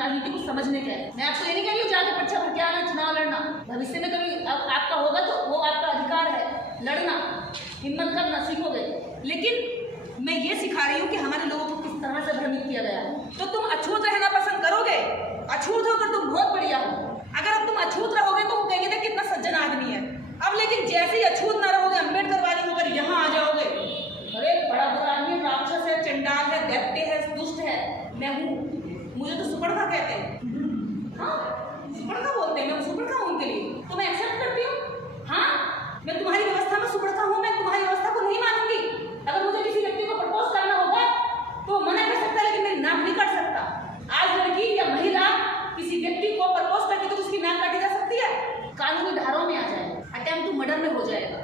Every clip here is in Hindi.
राजनीति को समझने का है। मैं आपको ये नहीं कह रही हूँ जाके पर्चा भर के आना, चुनाव लड़ना। भविष्य में कभी आपका होगा तो वो आपका अधिकार है, लड़ना, हिम्मत करना सीखोगे। लेकिन मैं ये सिखा रही हूँ कि हमारे लोगों को किस तरह से भ्रमित किया गया है। तो तुम अछूत रहना पसंद करोगे, अछूत होकर तुम बहुत बढ़िया हो। अगर अब तुम अछूत रहोगे तो वो कहेंगे देख कितना सज्जन आदमी है। अब लेकिन जैसे ही अछूत ना रहोगे, अम्बेडकर वाली होकर यहाँ आ जाओगे, अरे बड़ा बुरा आदमी, राक्षस है, चंडाल है, दैत्य है, दुष्ट है, मैं हूँ, मुझे तो सुपर्णखा कहते हैं। हाँ, सुपर्णखा बोलते हैं, मैं सुपर्णखा हूँ उनके लिए, तो मैं एक्सेप्ट करती हूँ। हाँ, मैं तुम्हारी व्यवस्था में सुपर्णखा हूँ, मैं तुम्हारी व्यवस्था को नहीं मानूंगी। अगर मुझे किसी व्यक्ति को प्रपोज करना होगा तो मना कर सकता है, लेकिन मेरी नाक नहीं काट सकता। आज लड़की या महिला किसी व्यक्ति को प्रपोज करती तो उसकी नाक काटी जा सकती है, कानूनी धाराओं में आ जाएगा, अटेम्प्ट टू मर्डर में हो जाएगा,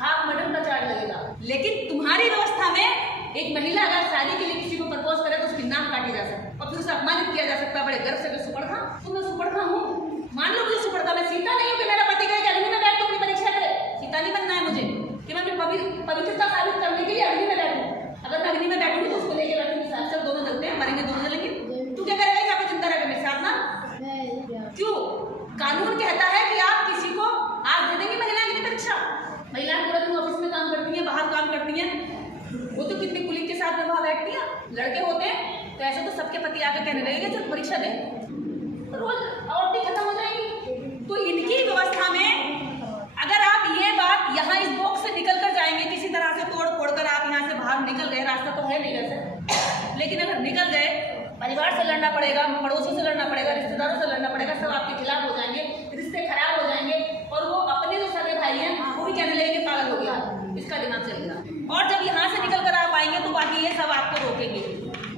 हाफ मर्डर का चार्ज लगेगा। लेकिन तुम्हारी व्यवस्था में एक महिला अगर शादी के लिए किसी को प्रपोज करे तो उसकी नाक काटी जा सकती है और फिर उसे अपमानित किया जा सकता है बड़े गर्व से, सुपर्णखा, तो मैं सुपर्णखा हूँ, मान लो मुझे सुपर्णखा। मैं सीता नहीं हूँ कि मेरा पति कहे कि अग्नि में बैठ तो अपनी परीक्षा करे। सीता नहीं बनना है मुझे कि मैं अपनी पवित्रता साबित करने के लिए अग्नि में बैठूँ। अगर मैं अग्नि में बैठूंगी तो उसको लेके बैठूंगी, साथ साथ दोनों जलते हैं, मरेंगे दोनों जलेंगे। तू क्या करेगा यहाँ पे जिंदा रहकर मेरे साथ ना? क्यों? कानून कहता है कि आप किसी को आज दे देंगे महिला की परीक्षा। महिलाएं पूरा दिन ऑफिस में काम करती हैं, बाहर काम करती हैं, वो तो कितनी कुलीन के साथ में वहाँ बैठती हैं। लड़के होते हैं तो ऐसे तो सबके पति आकर कहने लगेंगे चल परीक्षा दे, रोज औरतें खत्म हो जाएंगी। तो इनकी व्यवस्था में अगर आप ये बात यहाँ इस बॉक्स से निकल कर जाएंगे, किसी तरह से तोड़ फोड़ कर आप यहाँ से बाहर निकल गए, रास्ता तो है नहीं वैसे, लेकिन अगर निकल गए, परिवार से लड़ना पड़ेगा, पड़ोसी से लड़ना पड़ेगा, रिश्तेदारों से लड़ना पड़ेगा, सब आपके खिलाफ हो जाएंगे, रिश्ते खराब हो जाएंगे और वो अपने जो सगे भाई हैं वो भी कहने लगेंगे पागल हो गया, इसका दिमाग चलेगा। और जब यहाँ से निकल कर आप आएंगे तो बाकी ये सब आपको रोकेंगे,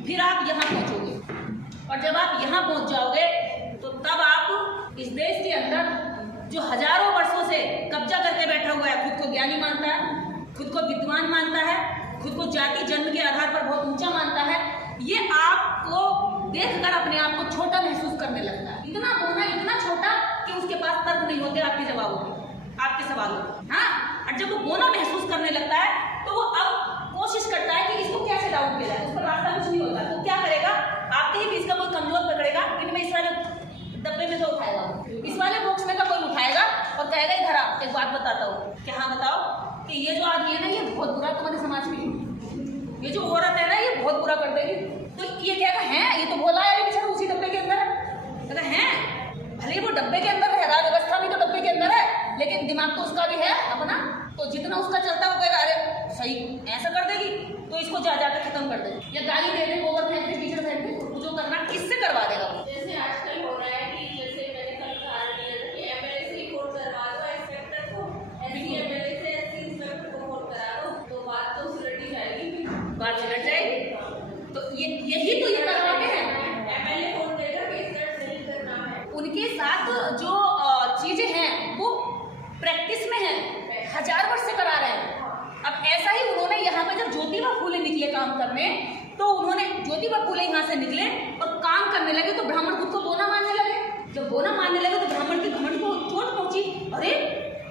फिर आप यहाँ पहुँचोगे और जब आप यहाँ पहुँच जाओगे तो तब आप इस देश के अंदर जो हजारों वर्षों से कब्जा करके बैठा हुआ है, खुद को ज्ञानी मानता है, खुद को विद्वान मानता है, खुद को जाति जन्म के आधार पर बहुत ऊंचा मानता है, ये आपको देखकर अपने आप को छोटा महसूस करने लगता है। इतना बोलना, इतना छोटा कि उसके पास तर्क नहीं होते आपके जवाबों के, आपके सवालों के। हाँ, और जब वो बोना महसूस करने लगता है तो वो अब कोशिश करता है कि इसको कैसे डाउट किया जाए, उस पर रास्ता कुछ नहीं होता। तो क्या करेगा, आपके ही बीच का कोई कमजोर पकड़ेगा, इनमें इस वाले डब्बे में से उठाएगा, इस वाले बॉक्स में का कोई उठाएगा और कहेगा इधर आ, एक बात बताता हूँ कि हाँ बताओ कि ये जो आदमी है ना ये बहुत बुरा तुम्हारे समाज में, ये जो औरत है ना ये बहुत बुरा कर देगी। तो ये कहेगा है, ये तो बोला है बेचारा उसी डब्बे के अंदर है, कहता है भले वो डब्बे के अंदर है, व्यवस्था भी तो डब्बे के अंदर है, लेकिन दिमाग तो उसका भी है अपना, तो जितना उसका चलता वो कहेगा अरे सही ऐसा कर देगी तो इसको जा जाकर खत्म कर देगी, या गाली दे दे, गोबर फेंक दे, कीचड़ फेंक दे, जो करना किससे करवा देगा। जैसे आजकल हो रहा है कि जैसे मैंने कल उदाहरण दिया था कि एमएलए से रिपोर्ट करवा दो इंस्पेक्टर को, एससी एमएलए से एससी इंस्पेक्टर को वोट करा दो, तो बात तो सुलटी जाएगी, बात सुलट जाएगी। तो यही तो ये करवाते हैं, एमएलए वोट देगा कि इंस्पेक्टर नहीं करना है। उनके साथ जो चीजें हैं वो प्रैक्टिस में है, 1000 वर्ष से करा रहे हैं। अब ऐसा ही उन्होंने यहाँ पे जब ज्योतिबा फूले निकले काम करने, तो उन्होंने ज्योतिबा फूले यहाँ से निकले और काम करने लगे तो ब्राह्मण खुद को बोना मानने लगे। जब बोना मानने लगे तो ब्राह्मण के घमंड को चोट पहुंची, अरे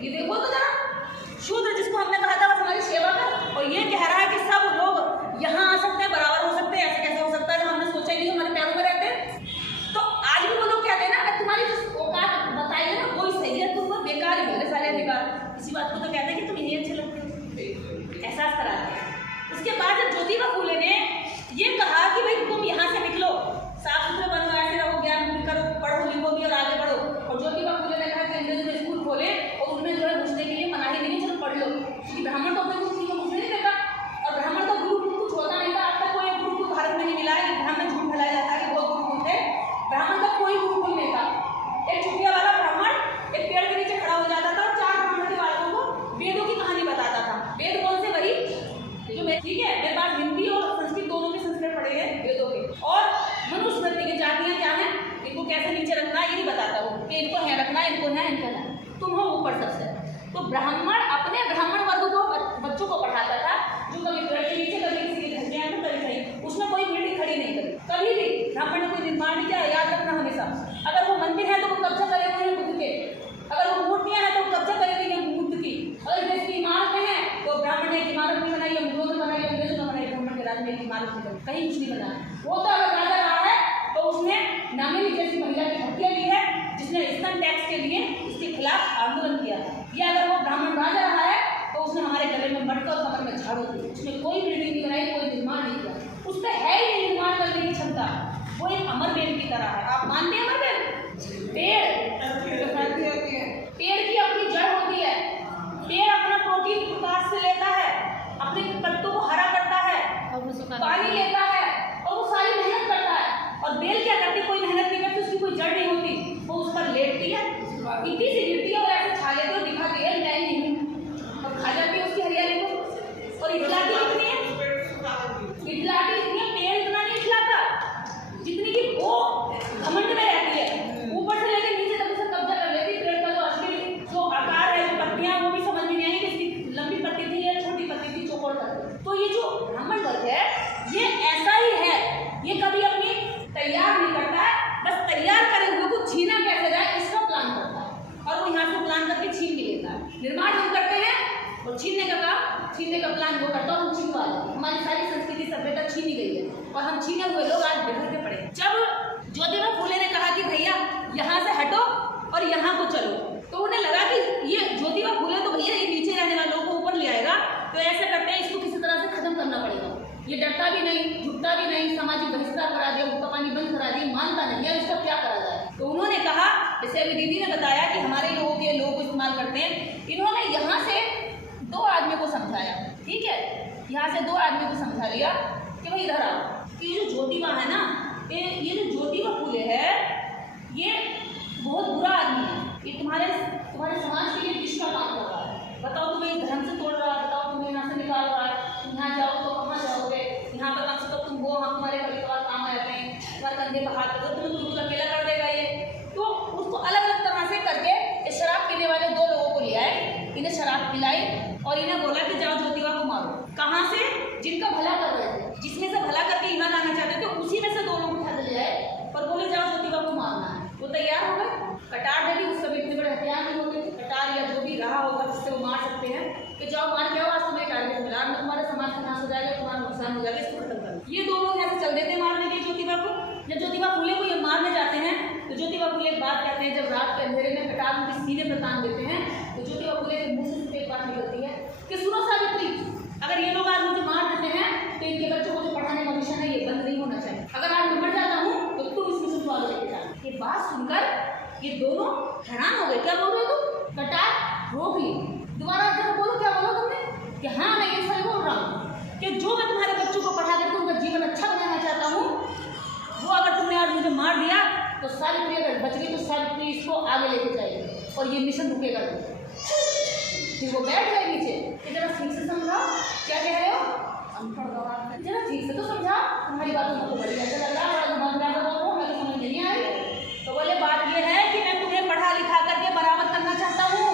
ये देखो तो जरा शूद्र जिसको हमने कहा था बस हमारी सेवा कर, और ये कह रहा है कि सब लोग यहाँ आ सकते हैं, बराबर हो सकते हैं, ऐसे कैसे हो सकता है, जब हमने सोचा ही नहीं हमारे पैरों में रहते हैं। तो आज भी वो लोग कहते हैं ना तुम्हारी औकात बताइए ना, कोई सही है, तुम बेकार ही हो साले बेकार, इसी बात को तो कहते हैं कि तुम यही अच्छे लगते हो, एहसास कराते हैं। उसके बाद जब ज्योतिबा फूले ने ये कहा कि भाई तुम यहाँ से निकलो, साफ सुथरे बनो, ऐसे रहो, ज्ञान करो, पढ़ो लिखो भी और आगे बढ़ो, और ज्योतिबा फूले ने कहा कि अंग्रेजों ने स्कूल खोले और उनमें जो है घुसने के लिए मनाही नहीं, चलो पढ़ लो, क्योंकि ब्राह्मण तो अपने गुरु को घुसने नहीं देता, और ब्राह्मण तो गुरु कुछ होता नहीं था। आज तक कोई गुरु भारत में नहीं मिला है, ब्राह्मण झूठ फैलाया जाता है कि बहुत गुरुकुल थे, ब्राह्मण का कोई गुरुकुल नहीं था। एक चुटिया वाला ब्राह्मण एक पेड़ के नीचे खड़ा हो जाता था और 4 ब्राह्मण के बालकों को वेदों की कहानी बताता था। वेद कौन से वही जो मैं, ठीक है, मेरे पास हिंदी और संस्कृत दोनों के संस्कृत पढ़े हैं वेदों के, और मनुस्मृति की जातियां क्या हैं, इनको कैसे नीचे रखना ये नहीं बताता हूँ कि इनको है रखना, इनको है, इनको है, तुम हो ऊपर सबसे। तो ब्राह्मण अपने ब्राह्मण वर्ग को बच्चों को पढ़ाता था, जो कभी पेड़ के नीचे, कभी किसी के घर में आए तो कभी कहीं, उसमें कोई बिल्डिंग खड़ी नहीं करी कभी भी, ब्राह्मण ने कोई निर्माण नहीं किया। याद रखना हमेशा, अगर वो मंदिर है तो वो कब्जा करे हुए हैं बुद्ध के, अगर वो मूर्तियां हैं तो कब्जा करे हुए हैं बुद्ध की, अगर देश की इमारतें हैं तो ब्राह्मण ने एक इमारत नहीं बनाई, मुगलों ने बनाई, अंग्रेजों ने बनाई, ब्राह्मण के राज में एक इमारत नहीं बनी, कहीं कुछ नहीं बना। वो तो अगर राजा रहा है तो उसने नामे इनकम टैक्स के लिए इसके खिलाफ आंदोलन किया। या अगर वो ब्राह्मण राजा रहा है तो उसने हमारे गले में मटका और कमर में झाड़ू दी, उसने कोई बिल्डिंग नहीं बनाई, कोई निर्माण नहीं किया, उस पर है ही नहीं निर्माण करने की क्षमता। वो एक अमर बेल की तरह है। आप मानते हैं अमर बेल? पेड़ की अपनी जड़ होती है, पेड़ अपना प्रोटीन प्रकाश से लेता है, अपने पत्तों को हरा करता है, पानी लेता है और वो सारी मेहनत करता है। और बेल क्या करती है? कोई मेहनत नहीं करती, उसकी कोई जड़ नहीं होती, वो उस पर लेटती है, इतनी सी गिरती है और ऐसे छा लेती है और दिखाती है मैं नहीं हूँ, और खा जाती है उसकी हरियाली को। और इतलाती कितनी है? इतलाती इतनी है, पेड़ इतना नहीं इतलाता जितनी कि वो घमंड में रहती है, ऊपर से लेकर नीचे तक उसे कब्जा कर लेती। पेड़ का जो असली जो आकार है, जो पत्तियां, वो भी समझ में नहीं आई कि इसकी लंबी पत्ती थी या छोटी पत्ती थी, चौकोर पत्ती। तो ये जो ब्राह्मण वर्ग है ये ऐसा ही है, ये कभी अपनी तैयार नहीं करता है, बस तैयार करे हुए को छीना कैसे जाए इसका प्लान करता है, और वो यहाँ से प्लान करके छीन भी लेता है। निर्माण हम करते हैं और छीनने का काम, छीनने का प्लान वो करता है, हम छीनवा लेते। हमारी सारी संस्कृति सभ्यता छीनी गई है और हम छीने हुए लोग आज बिखर के पड़े। जब ज्योतिबा फूले ने कहा कि भैया यहाँ से हटो और यहाँ को चलो, तो उन्हें लगा कि ये ज्योतिबा फूले तो भैया ये नीचे रहने वालों को ऊपर ले आएगा, तो ऐसे करते हैं इसको किसी तरह से खत्म करना पड़ेगा। ये डरता भी नहीं, झुकता भी नहीं, सामाजिक बहिष्कार करा दिया, उसका पानी बंद करा दिया, मानता नहीं है, इसका क्या करा जाए। तो उन्होंने कहा, जैसे अभी दीदी ने बताया कि हमारे लोगों के लोग इस्तेमाल करते हैं, इन्होंने यहाँ से 2 आदमी को समझाया, ठीक है, यहाँ से 2 आदमी को समझा लिया कि भाई इधर आओ, कि ये जो ज्योतिबा है ना, ये जो ज्योतिबा फूले है ये बहुत बुरा आदमी है, ये तुम्हारे समाज के लिए किसका काम कर रहा है, बताओ तुम्हें इस धर्म से तोड़ रहा है, बताओ तुम्हें यहाँ से निकाल रहा है, तुम यहाँ जाओ तो कहाँ जाओगे, यहाँ पर कम से कम तुम वो, हम तुम्हारे कभी कभार काम आते हैं, तुम्हारे कंधे पर हाथ रखो, तुम्हें बिल्कुल अकेला कर देगा ये। तो उसको अलग अलग तरह से करके इस शराब पीने वाले 2 लोगों को ले आए, इन्हें शराब पिलाई और इन्हें बोला कि जाओ ज्योतिबा को मारो। कहाँ से? जिनका भला कर रहे थे, जिसमें से भला करके यहाँ लाना चाहते थे, उसी में से 2 लोग उठा के ले आए और बोले जाओ ज्योतिबा को मारना है। वो तैयार हो गए, कटार दे दी, उस समय इतने बड़े हथियार नहीं होते थे, कटार या जो भी रहा होगा जिससे वो मार सकते हैं, कि जाओ मार के आओ, आज तुम्हें टारगेट मिला, तुम्हारे समाज का नाश हो जाएगा, तुम्हारा नुकसान हो जाएगा, इसको खत्म करो। ये 2 लोग ऐसे चल देते मारने के ज्योतिबा को। जब ज्योतिबा फूले को ये मारने जाते हैं तो ज्योतिबा फूले एक बात कहते हैं, जब रात के अंधेरे में कटार उनके सीने पर तान देते हैं, तो ज्योतिबा फूले के मुँह से एक बात निकलती है कि सुनो सावित्री, अगर ये लोग आज मुझे मार देते हैं तो इनके बच्चों को जो पढ़ाने का मिशन है ये बंद नहीं होना चाहिए, अगर आज मैं मर जाता हूँ तो तुम इस मिशन को आगे लेके जाना। ये बात सुनकर ये दोनों हैरान हो गए। क्या बोल रहे हो तुम? कटार रोक ली, दोबारा जब बोलो क्या बोलो तुमने? कि हाँ मैं ये सही बोल रहा हूँ कि जो मैं तुम्हारे बच्चों को पढ़ा करके उनका जीवन अच्छा बनाना चाहता हूँ, वो अगर तुमने आज मुझे मार दिया तो सावित्री अगर बच गई तो सावित्री इसको आगे लेके जाएगी और ये मिशन रुकेगा नहीं। फिर वो बैठ गए नीचे कि जरा ठीक से समझाओ क्या कह रहे हो, जरा ठीक से तो समझाओ, तुम्हारी बातों को बड़ी अच्छा लग रहा है, बड़ा ज़बानदार बोल रहा हूँ, मैं तो समझ नहीं आई। तो बोले बात ये है कि मैं तुम्हें पढ़ा लिखा करके बराबर करना चाहता हूँ,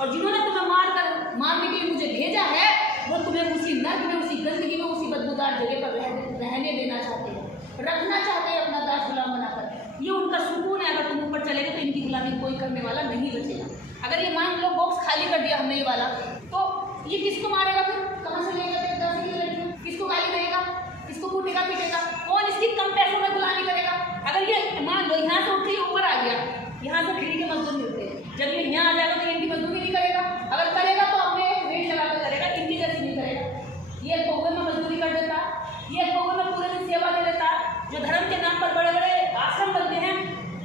और जिन्होंने तुम्हें मारने के लिए मुझे भेजा है वो तुम्हें उसी नर्क में, उसी गंदगी में, उसी बदबूदार जगह पर रहने देना चाहते हैं, रखना चाहते हैं अपना दास गुलाम बनाकर। ये उनका सुकून है। अगर तुम ऊपर चलेगे तो इनकी गुलामी कोई करने वाला नहीं बचेगा। अगर ये मान लो बॉक्स खाली कर दिया हमने ये वाला, तो ये किसको मारेगा? फिर कहाँ से लेगा? किसको गाली देगा? किसको कूटेगा पीटेगा? कौन इसकी कम पैसों में गुलामी करेगा? अगर ये मान लो यहाँ से उठ के ऊपर आ गया, यहाँ से फ्री के मजदूर मिलते हैं, जब ये यहाँ आ जाएगा तो इनकी मजदूरी नहीं करेगा, अगर करेगा तो अपने रेट लगा कर करेगा, इनकी जैसे नहीं करेगा। ये कौवे में मजदूरी कर देता, ये कौवे में पूरे दिन सेवा दे देता। जो धर्म के नाम पर बड़े बड़े आश्रम बनते हैं,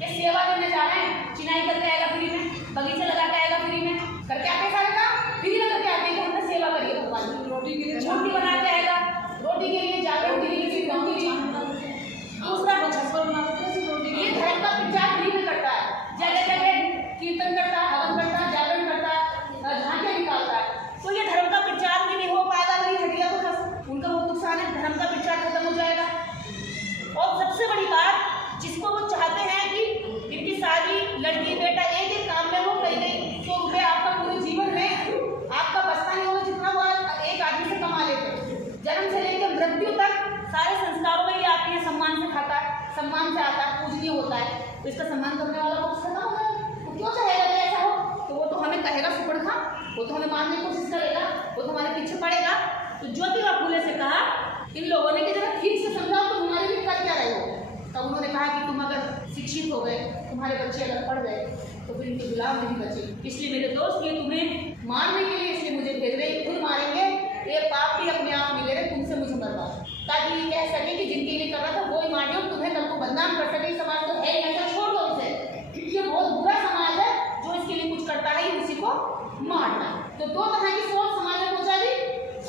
ये सेवा देने जा रहे हैं, चिनाई करके आएगा फ्री में, बगीचा लगा के आएगा फ्री में, करके आते सारे काम फ्री में करके आते हैं कि हमने सेवा करी है भगवान की। रोटी बना के आएगा, रोटी के लिए जागरण के लिए सीखों के लिए दूसरा ये धर्म का प्रचार फ्री में करता है, जगह जगह कीर्तन करता है, हवन करता है, जागरण करता है, झांकियाँ निकालता है। तो ये धर्म का प्रचार भी नहीं हो पाएगा। अगर ये हटिया तो उनका बहुत नुकसान है, धर्म का प्रचार खत्म हो जाएगा। और सबसे बड़ी बात, जिसको वो चाहते हैं कि इनकी सारी लड़की बेटा एक एक काम में हो, कई 100 रुपये आपका पूरे जीवन में आपका बचता नहीं होगा जितना वो एक आदमी से कमा लेते हैं। जन्म से लेकर मृत्यु तक सारे संस्कारों में ये आपके लिए सम्मान से खाता है, सम्मान से आता है, पूजनीय होता है। तो इसका सम्मान करने वाला वो खत्म हो जाएगा। वो क्यों चाहेगा कि ऐसा हो? तो वो तो हमें कहेगा सुपड़ खा, वो तो हमें मारने की कोशिश करेगा, वो तो हमारे पीछे पड़ेगा। तो ज्योतिबा फूले से कहा इन लोगों ने कि जरा ठीक से समझाओ, तो हमारे लिए कर क्या रहे हो? तब उन्होंने कहा कि तुम अगर शिक्षित हो गए, तुम्हारे बच्चे अगर पढ़ गए तो फिर इनके गुलाम नहीं बचे। इसलिए मेरे दोस्त ये तुम्हें मारने के लिए इसलिए मुझे भेज रहे, खुद मारेंगे, ये पाप भी अपने आप मिले रहे, तुमसे मुझे मरवा, ताकि ये कह सके कि जिनके लिए कर रहा था वो ही मार दिया, तुमने कल को बदनाम कर सके। समाज तो है ऐसा, छोड़ दो इसे, ये बहुत बुरा समाज है जो इसके लिए कुछ करता है किसी को मारना। तो दो तरह की सोच समाज में पहुंचा दी,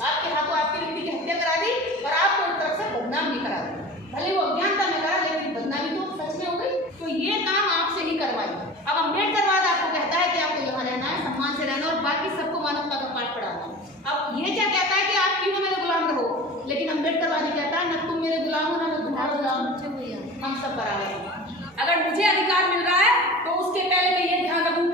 आपके हाथों आपकी व्यक्ति की हत्या करा दी और आपको एक तरफ से बदनाम भी करा दी। भले वो अज्ञानता में करा लेकिन बदनामी तो सच में हो गई। तो ये काम आपसे ही करवाई। अब अम्बेडकरवाद आपको कहता है कि आपको यहाँ रहना है, सम्मान से रहना और बाकी सबको मानवता का पाठ पढ़ाना। अब ये क्या कहता है कि आप क्यों मेरे गुलाम रहो, लेकिन अम्बेडकरवादी कहता है न तुम मेरे गुलाम हो न मैं तुम्हारा गुलाम, हम सब बराबर हैं। अगर मुझे अधिकार मिल रहा है तो उसके पहले मैं ये ध्यान रखूँ